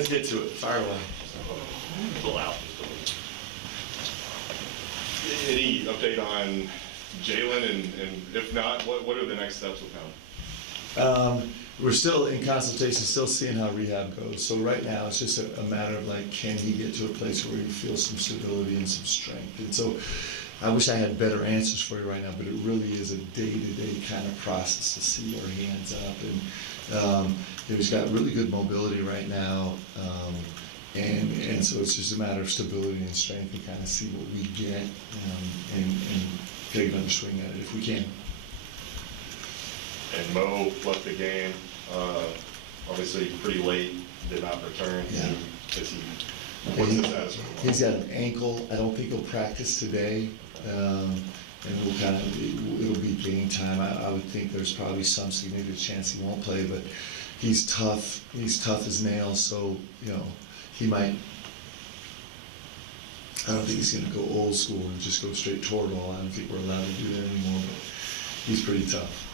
Let's get to it. Fire away. Pull out. Any update on Jalen, and if not, what are the next steps with him? We're still in consultation, still seeing how rehab goes. So right now, it's just a matter of like, can he get to a place where he feels some stability and some strength? And so I wish I had better answers for you right now, but it really is a day-to-day kind of process to see where he ends up. And he's got really good mobility right now. And so it's just a matter of stability and strength and kind of see what we get and take another swing at it if we can. And Mo left the game, obviously pretty late, did not return. Yeah. What's the status? He's got an ankle. I don't think he'll practice today. And it'll be game time. I would think there's probably some significant chance he won't play, but he's tough. He's tough as nails, so, he might, I don't think he's going to go old school and just go straight toward all. I don't think we're allowed to do that anymore, but he's pretty tough.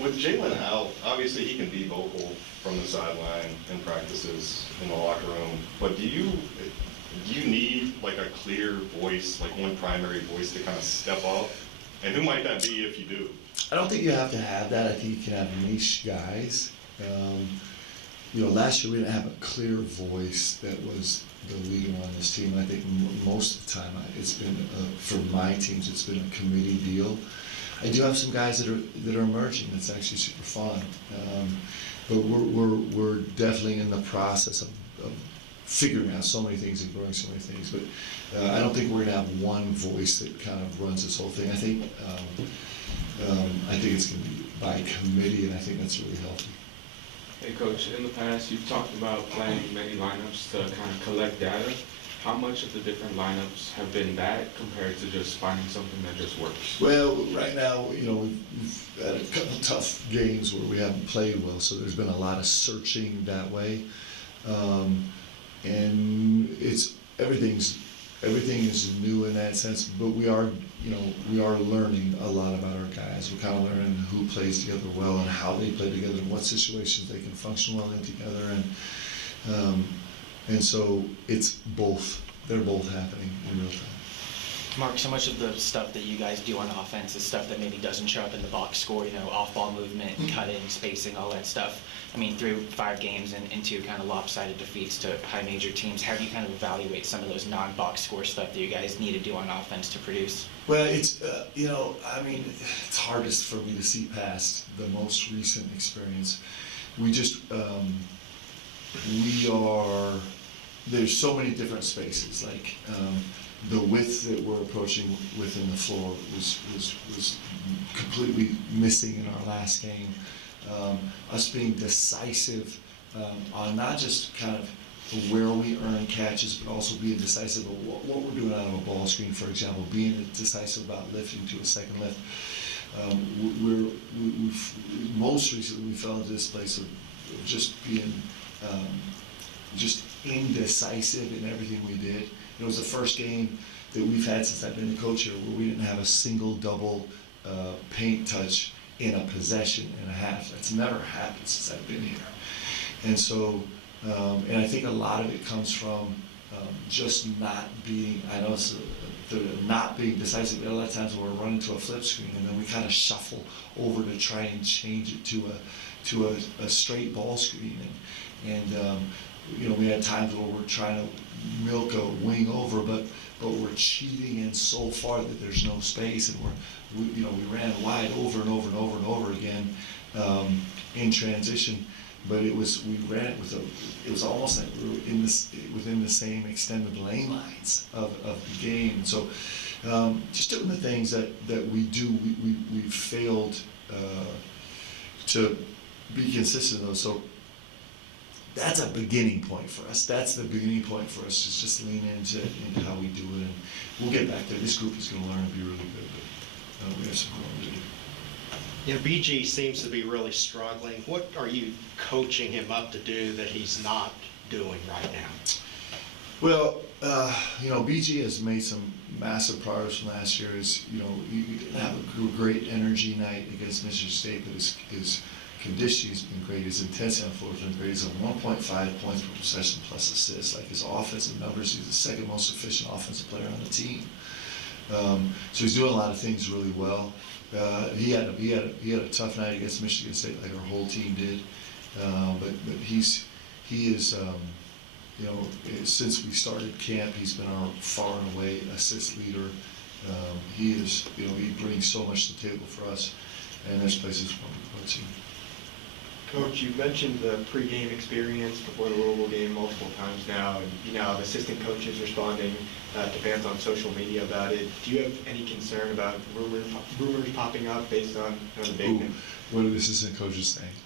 With Jalen out, obviously he can be vocal from the sideline in practices in the locker room, but do you need like a clear voice, like one primary voice to kind of step up? And who might that be if you do? I don't think you have to have that. I think you can have niche guys. Last year we didn't have a clear voice that was the leader on this team. I think most of the time it's been, for my teams, it's been a committee deal. I do have some guys that are emerging. That's actually super fun. But we're definitely in the process of figuring out so many things and growing so many things. But I don't think we're going to have one voice that kind of runs this whole thing. I think it's going to be by committee, and I think that's really healthy. Hey Coach, in the past you've talked about playing many lineups to kind of collect data. How much of the different lineups have been that compared to just finding something that just works? Well, right now, we've had a couple tough games where we haven't played well, so there's been a lot of searching that way. And everything is new in that sense, but we are learning a lot about our guys. We're kind of learning who plays together well and how they play together and what situations they can function well in together. And so it's both. They're both happening in real time. Mark, so much of the stuff that you guys do on offense is stuff that maybe doesn't show up in the box score, off-ball movement, cutting, spacing, all that stuff. I mean, through 5 games and into kind of lopsided defeats to high major teams, how do you kind of evaluate some of those non-box score stuff that you guys need to do on offense to produce? Well, it's, it's hardest for me to see past the most recent experience. There's so many different spaces, like the width that we're approaching within the floor was completely missing in our last game. Us being decisive on not just kind of where we earn catches, but also being decisive of what we're doing out of a ball screen, for example, being decisive about lifting to a second lift. Most recently we fell into this place of just being just indecisive in everything we did. It was the first game that we've had since I've been the coach here where we didn't have a single double paint touch in a possession and a half. That's never happened since I've been here. And so, and I think a lot of it comes from just not being, not being decisive. A lot of times we're running to a flip screen and then we kind of shuffle over to try and change it to a straight ball screen. And we had times where we're trying to milk a wing over, but we're cheating in so far that there's no space, and we ran wide over and over and over and over again in transition. But we ran it it was almost like we were within the same extended lane lines of the game. And so just doing the things that we do, we've failed to be consistent in those. So that's a beginning point for us. That's the beginning point for us, is just lean into how we do it, and we'll get back there. This group is going to learn to be really good, but we have some growing to do. BG seems to be really struggling. What are you coaching him up to do that he's not doing right now? Well, BG has made some massive progress from last year. He didn't have a great energy night against Michigan State, but his conditioning's been great, his intensity on the floor has been great, he's at 1.5 points per possession plus assists, like his offensive numbers, he's the second most efficient offensive player on the team. So he's doing a lot of things really well. He had a tough night against Michigan State, like our whole team did. But he is, you know, since we started camp, he's been our far and away assist leader. He is, you know, he brings so much to the table for us, and there's places for him to go to. Coach, you've mentioned the pregame experience before the Louisville game multiple times now, and you now have assistant coaches responding to fans on social media about it. Do you have any concern about rumors popping up based on the big Ooh, what are the assistant coaches saying?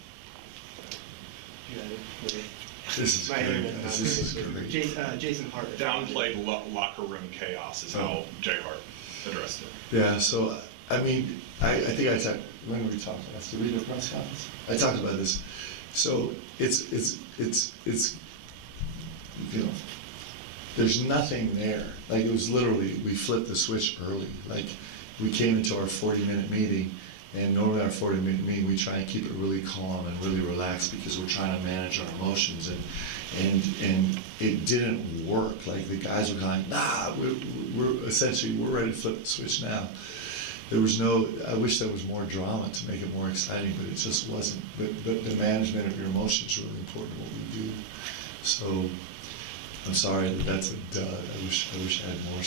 This is My great, internet's guys. not This is very great. good. Jason Hart. Downplayed locker room chaos is how Jay Hart addressed it. Yeah, so, I mean, I think I talked, when were we talking about this? Did we do a press conference? I talked about this. So, it's, you know, there's nothing there. Like, it was literally, we flipped the switch early. Like, we came into our 40-minute meeting, and normally our 40-minute meeting, we try and keep it really calm and really relaxed because we're trying to manage our emotions, and it didn't work. Like, the guys were going, nah, we're essentially, we're ready to flip the switch now. There was no, I wish there was more drama to make it more exciting, but it just wasn't. But the management of your emotions is really important, what we do. So, I'm sorry that that's a dud. I wish I had more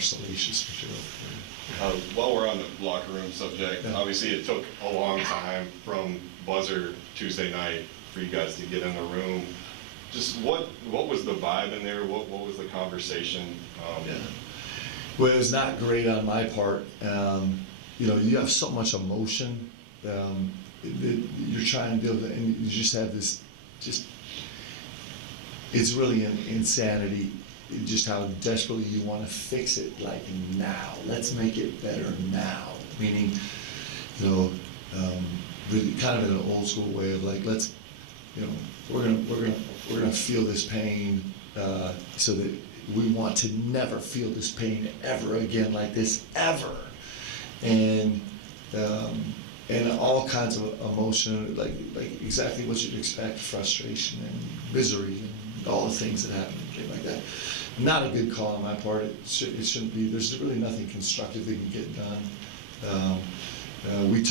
salacious material for you. While we're on the locker room subject, Yeah. obviously it took a long time from buzzer Tuesday night for you guys to get in the room. Just what was the vibe in there? What was the conversation? Yeah. Well, it was not great on my part. You know, you have so much emotion. You're trying to deal with it, and you just have this, it's really an insanity, just how desperately you want to fix it, like now. Let's make it better now. Meaning, you know, really kind of in an old school way of like, let's, you know, we're gonna feel this pain so that we want to never feel this pain ever again like this ever, and all kinds of emotion, like exactly what you'd expect, frustration and misery and all the things that happen in a game like that. Not a good call on my part. It shouldn't be. There's really nothing constructive that can get done. We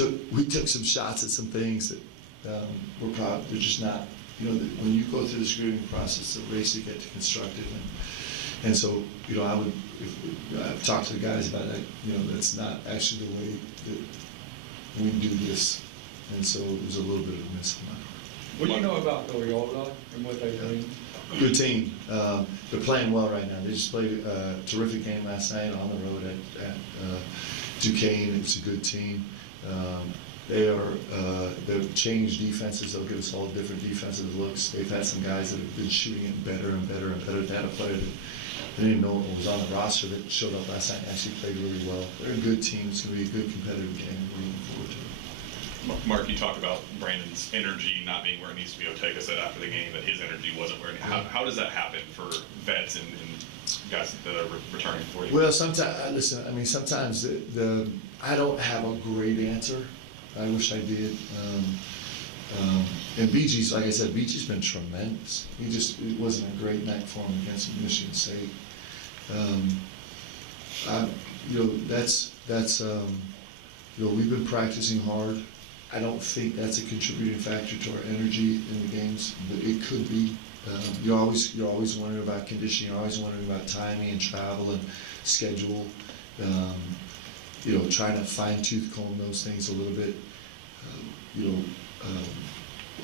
took some shots at some things that they're just not. You know, when you go through this grieving process, the race to get to constructive, and so, you know, I've talked to the guys about that. You know, that's not actually the way that we do this, and so it was a little bit of a miss on my part. What do you know about Loyola and what they're doing? Good team. They're playing well right now. They just played a terrific game last night on the road at Duquesne. It's a good team. They've changed defenses. They'll give us all different defensive looks. They've had some guys that have been shooting it better and better and better. They had a player that they didn't even know was on the roster that showed up last night and actually played really well. They're a good team. It's going to be a good competitive game. We're looking forward to it. Mark, you talked about Brandon's energy not being where it needs to be. Oteka said after the game that his energy wasn't where it needed. How does that happen for vets and guys that are returning for you? Well, sometimes, listen, I mean, sometimes I don't have a great answer. I wish I did. And BG's, like I said, BG's been tremendous. It wasn't a great night for him against Michigan State. You know, you know, we've been practicing hard. I don't think that's a contributing factor to our energy in the games, but it could be. You're always wondering about conditioning. You're always wondering about timing and travel and schedule. You know, trying to fine tooth comb those things a little bit. You know,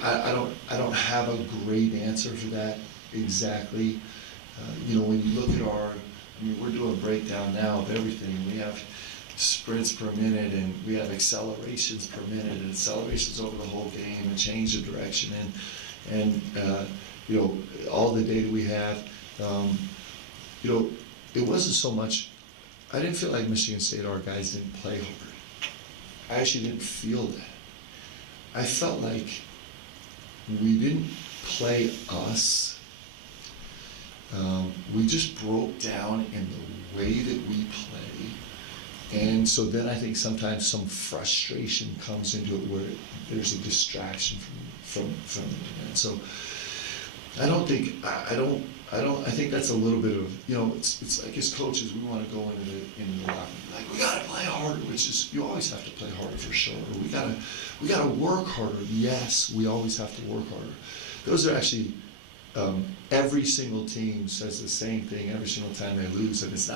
I don't have a great answer for that exactly. You know, when you look at we're doing a breakdown now of everything. We have sprints per minute, and we have accelerations per minute, and accelerations over the whole game, and change of direction, and you know, all the data we have. You know, it wasn't so much. I didn't feel like Michigan State, our guys didn't play hard. I actually didn't feel that. I felt like we didn't play us. We just broke down in the way that we play, And so then I think sometimes some frustration comes into it where there's a distraction from it. And so I think that's a little bit of, it's like as coaches, we want to go into the locker room, like, we gotta play harder, which is, you always have to play harder for sure. Or we gotta work harder. Yes, we always have to work harder. Those are actually, every single team says the same thing every single time they lose, and it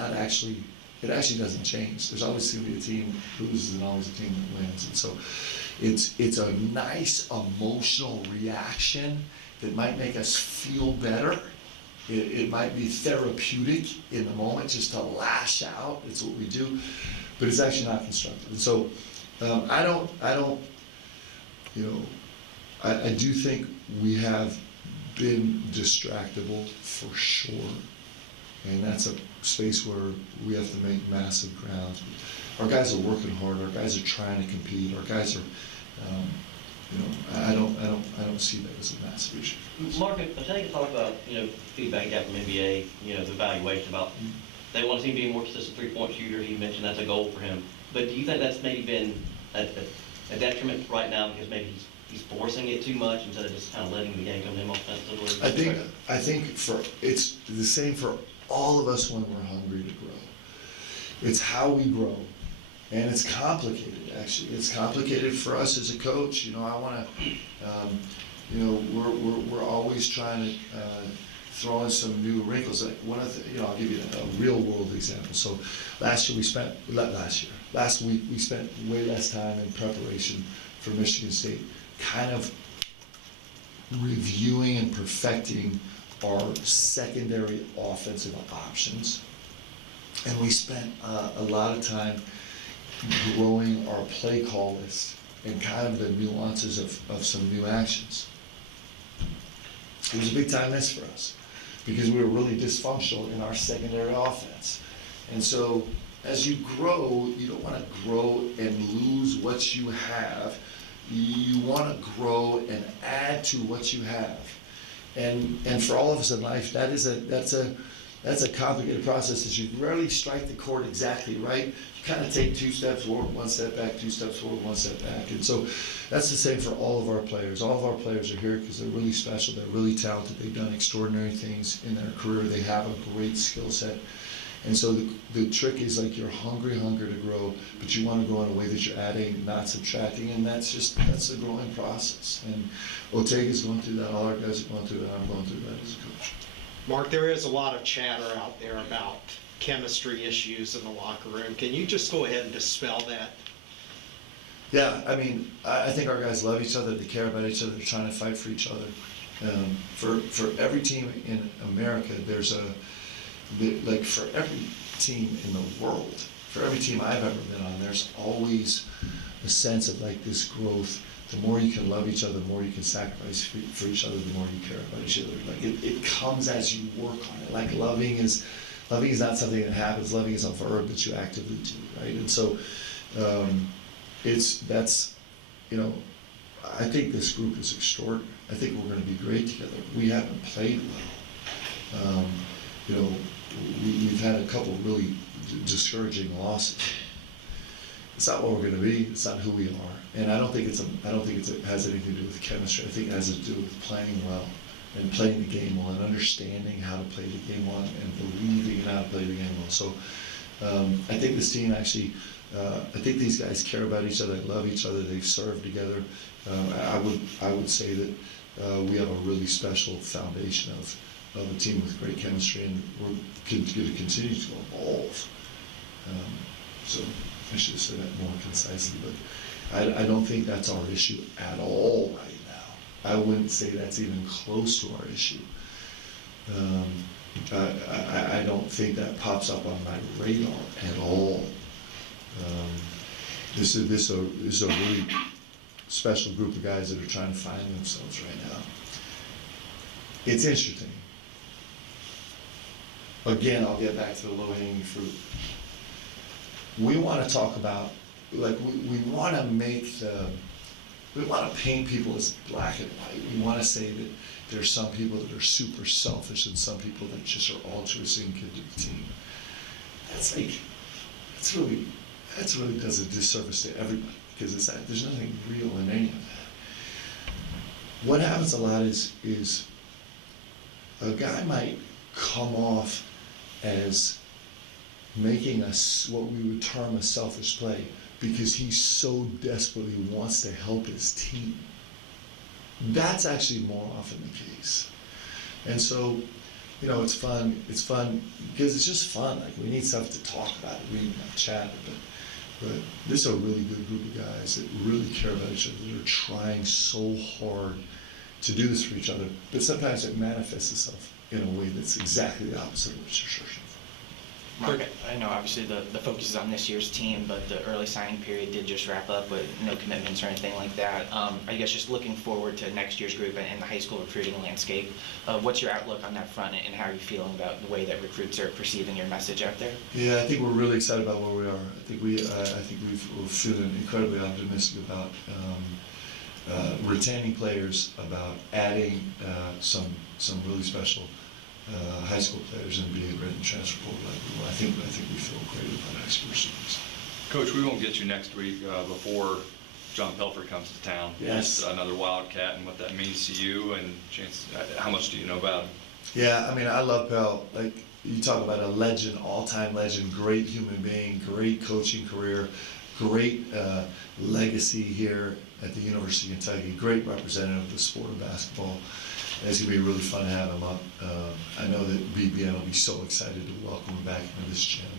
actually doesn't change. There's always going to be a team that loses and always a team that wins. And so it's a nice emotional reaction that might make us feel better. It might be therapeutic in the moment just to lash out. It's what we do, but it's actually not constructive. And so I do think we have been distractible for sure. And that's a space where we have to make massive grounds. Our guys are working hard. Our guys are trying to compete. Our guys are, I don't see that as a massive issue. Mark, I think you talk about, feedback you got from NBA, the evaluation about they want to see him be a more consistent three-point shooter. He mentioned that's a goal for him. But do you think that's maybe been a detriment right now because maybe he's forcing it too much instead of just kind of letting the game come to him offensively? I think it's the same for all of us when we're hungry to grow. It's how we grow. And it's complicated, actually. It's complicated for us as a coach. I want to, we're always trying to throw in some new wrinkles. Like I'll give you a real world example. So last week we spent way less time in preparation for Michigan State, kind of reviewing and perfecting our secondary offensive options. And we spent a lot of time growing our play call list and kind of the nuances of some new actions. It was a big time miss for us because we were really dysfunctional in our secondary offense. And so as you grow, you don't want to grow and lose what you have. You want to grow and add to what you have. And for all of us in life, that's a complicated process. As you rarely strike the chord exactly right, you kind of take 2 steps forward, 1 step back, 2 steps forward, 1 step back. And so that's the same for all of our players. All of our players are here because they're really special, they're really talented, they've done extraordinary things in their career, they have a great skill set. And so the trick is like you're hungry to grow, but you want to grow in a way that you're adding, not subtracting, and that's the growing process. And Ortega's going through that, all our guys are going through that, I'm going through that as a coach. Mark, there is a lot of chatter out there about chemistry issues in the locker room. Can you just go ahead and dispel that? Yeah, I think our guys love each other, they care about each other, they're trying to fight for each other. For every team in America, for every team in the world, for every team I've ever been on, there's always a sense of like this growth. The more you can love each other, the more you can sacrifice for each other, the more you care about each other. Like it comes as you work on it. Like loving is not something that happens. Loving is a verb that you actively do, right? And so I think this group is extraordinary. I think we're going to be great together. We haven't played well. We've had a couple really discouraging losses. It's not what we're going to be. It's not who we are. And I don't think it has anything to do with chemistry. I think it has to do with playing well and playing the game well and understanding how to play the game well and believing in how to play the game well. So I think this team actually, I think these guys care about each other, they love each other, they've served together. I would say that we have a really special foundation of a team with great chemistry, and we're going to continue to evolve. So I should have said that more concisely, but I don't think that's our issue at all right now. I wouldn't say that's even close to our issue. I don't think that pops up on my radar at all. This is a really special group of guys that are trying to find themselves right now. It's interesting. Again, I'll get back to the low-hanging fruit. We want to talk about, like, we want to paint people as black and white. We want to say that there's some people that are super selfish and some people that just are altruistic and give to the team. That's that really does a disservice to everybody, because there's nothing real in any of that. What happens a lot is a guy might come off as making us what we would term a selfish play because he so desperately wants to help his team. That's actually more often the case. And so, it's fun because it's just fun. Like, we need stuff to talk about, we need to have chat, but this is a really good group of guys that really care about each other. They're trying so hard to do this for each other, but sometimes it manifests itself in a way that's exactly the opposite of what you're searching for. Mark, I know obviously the focus is on this year's team, but the early signing period did just wrap up with no commitments or anything like that. Are you guys just looking forward to next year's group and the high school recruiting landscape? What's your outlook on that front, and how are you feeling about the way that recruits are perceiving your message out there? Yeah, I think we're really excited about where we are. I think we're feeling incredibly optimistic about retaining players, about adding some really special high school players and being ready to transfer portal like we will. I think we feel great about high school students. Coach, we won't get you next week before John Pelfrey comes to town. Yes. Just another Wildcat, and what that means to you, and how much do you know about him? Yeah, I mean, I love Pell. Like, you talk about a legend, all-time legend, great human being, great coaching career, great legacy here at the University of Kentucky, great representative of the sport of basketball. And it's going to be really fun to have him up. I know that BBN will be so excited to welcome him back into this gym.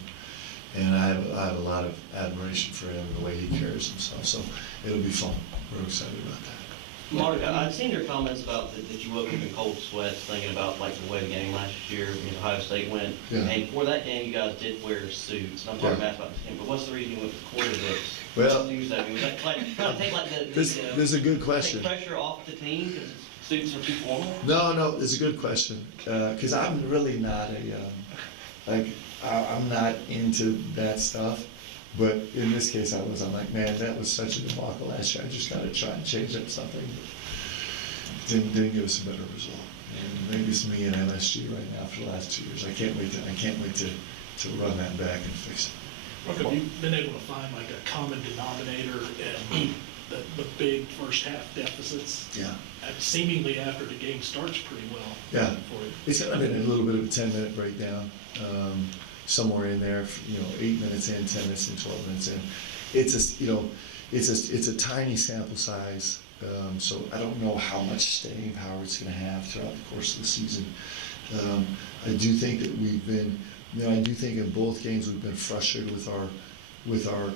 And I have a lot of admiration for him and the way he carries himself. So it'll be fun. We're excited about that. Mark, I've seen your comments about that you woke up in cold sweats thinking about like the way the game last year, Ohio State went. Yeah. And for that game, you guys did wear suits. And I'm talking Yeah. about this game, but what's the reason you went to quarterbacks? Well, was that take like the This is a good question. take pressure off the team because suits are too formal? No, it's a good question. Because I'm really not I'm not into that stuff. But in this case, I'm like, man, that was such a debacle last year. I just got to try and change up something. But didn't give us a better result. And maybe it's me and MSG right now for the last 2 years. I can't wait to run that back and fix it. Mark, have you been able to find like a common denominator in the big first half deficits? Yeah. Seemingly after the game starts pretty well. Yeah. For you. It's got to be a little bit of a 10-minute breakdown. Somewhere in there, 8 minutes in, 10 minutes in, 12 minutes in. It's a tiny sample size, so I don't know how much staying power it's going to have throughout the course of the season. I do think that we've been, I do think in both games we've been frustrated with our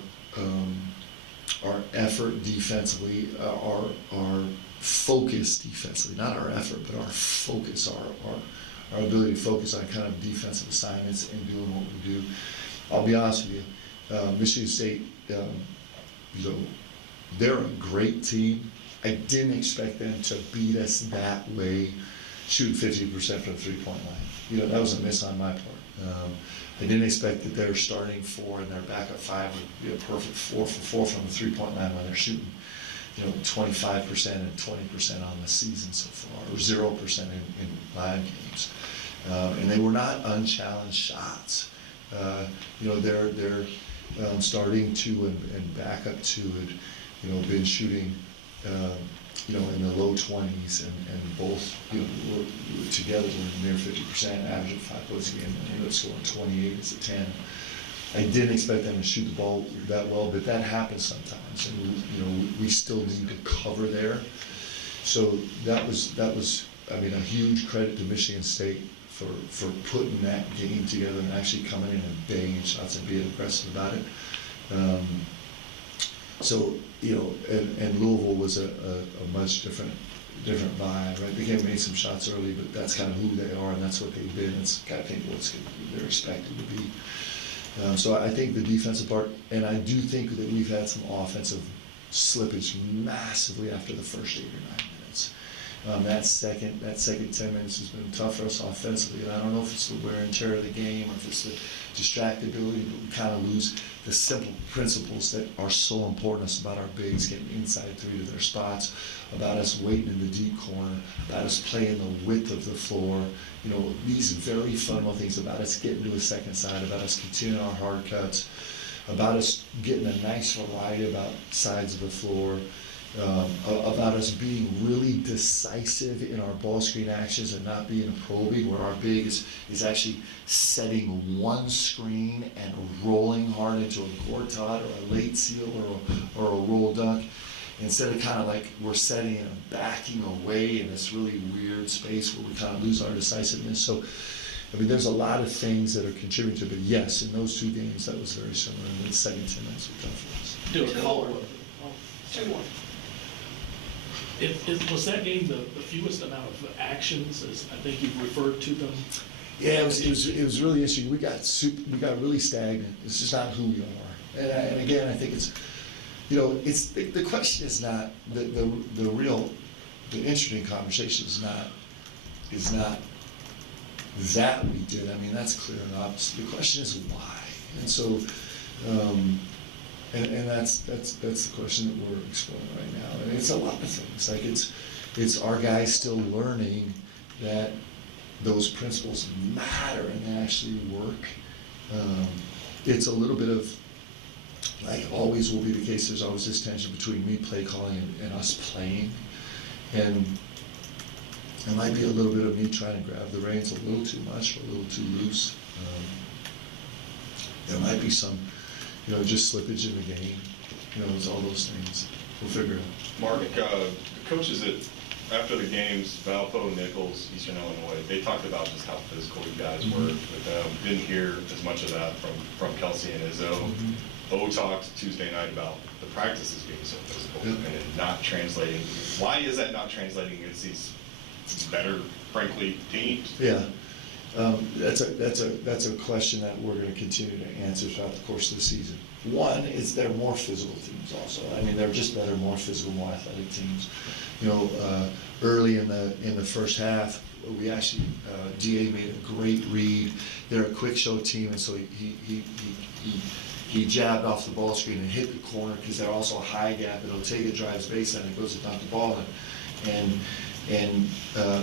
effort defensively, our focus defensively, not our effort, but our focus, our ability to focus on kind of defensive assignments and doing what we do. I'll be honest with you, Michigan State, they're a great team. I didn't expect them to beat us that way, shooting 50% from the three-point line. That was a miss on my part. I didn't expect that their starting four and their backup five would be a perfect 4 for 4 from the three-point line when they're shooting 25% and 20% on the season so far, or 0% in live games. And they were not unchallenged shots. They're starting to and back up to it, been shooting, in the low 20s and both, were together were near 50%, averaging 5 points a game, and ended up scoring 28 as a 10. I didn't expect them to shoot the ball that well, but that happens sometimes, and we still need to cover there. So that was a huge credit to Michigan State for putting that game together and actually coming in and banging shots and being aggressive about it. And Louisville was a much different vibe, right? They made some shots early, but that's kind of who they are, and that's what they've been. It's kind of what they're expected to be. So I think the defensive part, and I do think that we've had some offensive slippage massively after the first 8 or 9 minutes. That second 10 minutes has been tough for us offensively, and I don't know if it's the wear and tear of the game or if it's the distractibility, but we kind of lose the simple principles that are so important to us about our bigs getting inside 3 to their spots, about us waiting in the deep corner, about us playing the width of the floor, these very fundamental things about us getting to a second side, about us continuing our hard cuts, about us getting a nice variety about sides of the floor, about us being really decisive in our ball screen actions and not being probing, where our big is actually setting one screen and rolling hard into a Gortat or a late seal or a roll dunk, instead of kind of like we're setting and backing away in this really weird space where we kind of lose our decisiveness. So, I mean, there's a lot of things that are contributing to it, but yes, in those 2 games, that was very similar, and the second 10 minutes were tough for us. Do a call. Was that game the fewest amount of actions, as I think you referred to them? Yeah, it was really interesting. We got really stagnant. It's just not who we are. And again, I think it's, you know, it's the question is not the interesting conversation is not that we did. I mean, that's clear enough. The question is why. And so, and that's the question that we're exploring right now. And it's a lot of things. Like it's our guys still learning that those principles matter and they actually work. It's a little bit of, like always will be the case, there's always this tension between me play calling and us playing. And it might be a little bit of me trying to grab the reins a little too much or a little too loose. There might be some, you know, just slippage in the game. You know, it's all those things. We'll figure it out. Mark, the coaches after the games, Valpo, Nichols, Eastern Illinois, they talked about just how physical you guys were with them. Didn't hear as much of that from Kelsey and Izzo. O talked Tuesday night about the practices being so physical and it not translating. Why is that not translating against these better, frankly, teams? Yeah, that's a question that we're going to continue to answer throughout the course of the season. One is they're more physical teams also. I mean, they're just better, more physical, more athletic teams. You know, early in the first half, we actually DA made a great read. They're a quick show team, and so he jabbed off the ball screen and hit the corner because they're also a high gap. It'll take it, drives baseline, and goes to dunk the ball in. And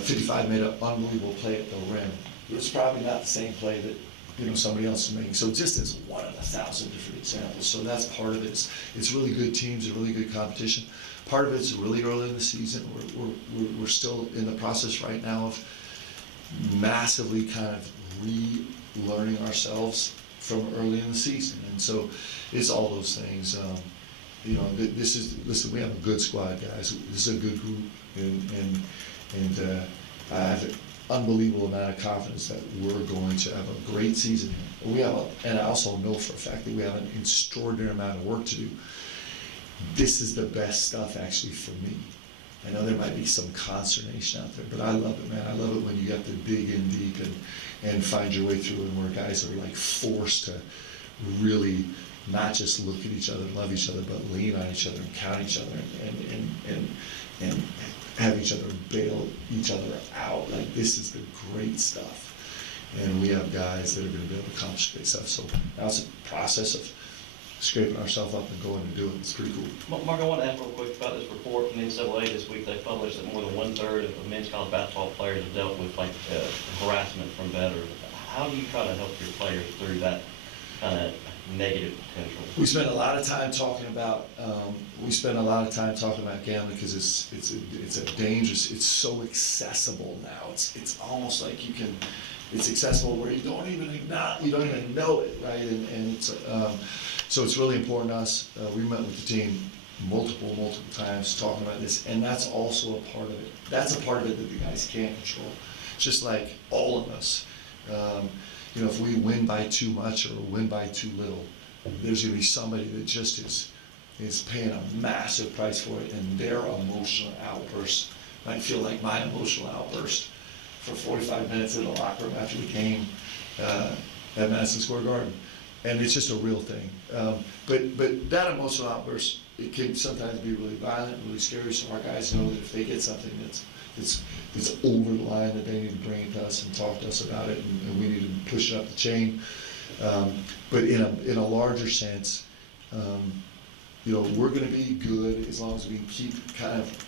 55 made an unbelievable play at the rim. It was probably not the same play that, you know, somebody else is making. So just as one of 1,000 different examples. So that's part of it. It's really good teams, a really good competition. Part of it's really early in the season. We're still in the process right now of massively kind of relearning ourselves from early in the season. And so it's all those things. You know, listen, we have a good squad, guys. This is a good group, and I have an unbelievable amount of confidence that we're going to have a great season here. And I also know for a fact that we have an extraordinary amount of work to do. This is the best stuff actually for me. I know there might be some consternation out there, but I love it, man. I love it when you got to dig in deep and find your way through, and where guys are like forced to really not just look at each other and love each other, but lean on each other and count each other and have each other bail each other out. Like, this is the great stuff. And we have guys that are going to be able to accomplish great stuff. So now it's a process of scraping ourselves up and going to do it. It's pretty cool. Mark, I want to ask real quick about this report from NCAA this week. They published that more than 1/3 of men's college basketball players have dealt with harassment from bettors. How do you try to help your players through that kind of negative potential? We spend a lot of time talking about gambling because it's a dangerous. It's so accessible now. It's almost like it's accessible where you don't even know it, right? And it's so it's really important to us. We met with the team multiple times talking about this, and that's also a part of it. That's a part of it that the guys can't control. Just like all of us. You know, if we win by too much or win by too little, there's going to be somebody that just is paying a massive price for it, and their emotional outburst might feel like my emotional outburst for 45 minutes in the locker room after the game at Madison Square Garden. And it's just a real thing. But that emotional outburst, it can sometimes be really violent, really scary, so our guys know that if they get something that's over the line, that they need to bring it to us and talk to us about it, and we need to push it up the chain. But in a larger sense, you know, we're going to be good as long as we keep kind of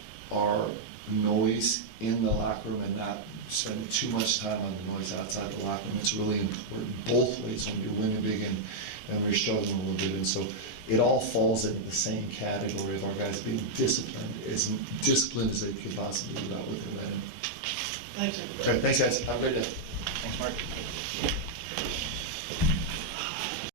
noise in the locker room and not spending too much time on the noise outside the locker room. It's really important both ways when you're winning big and we're struggling a little bit. And so it all falls into the same category of our guys being disciplined as they could possibly be about what they're letting. Thanks, All right, thanks guys. Have a great day. Thanks, Mark.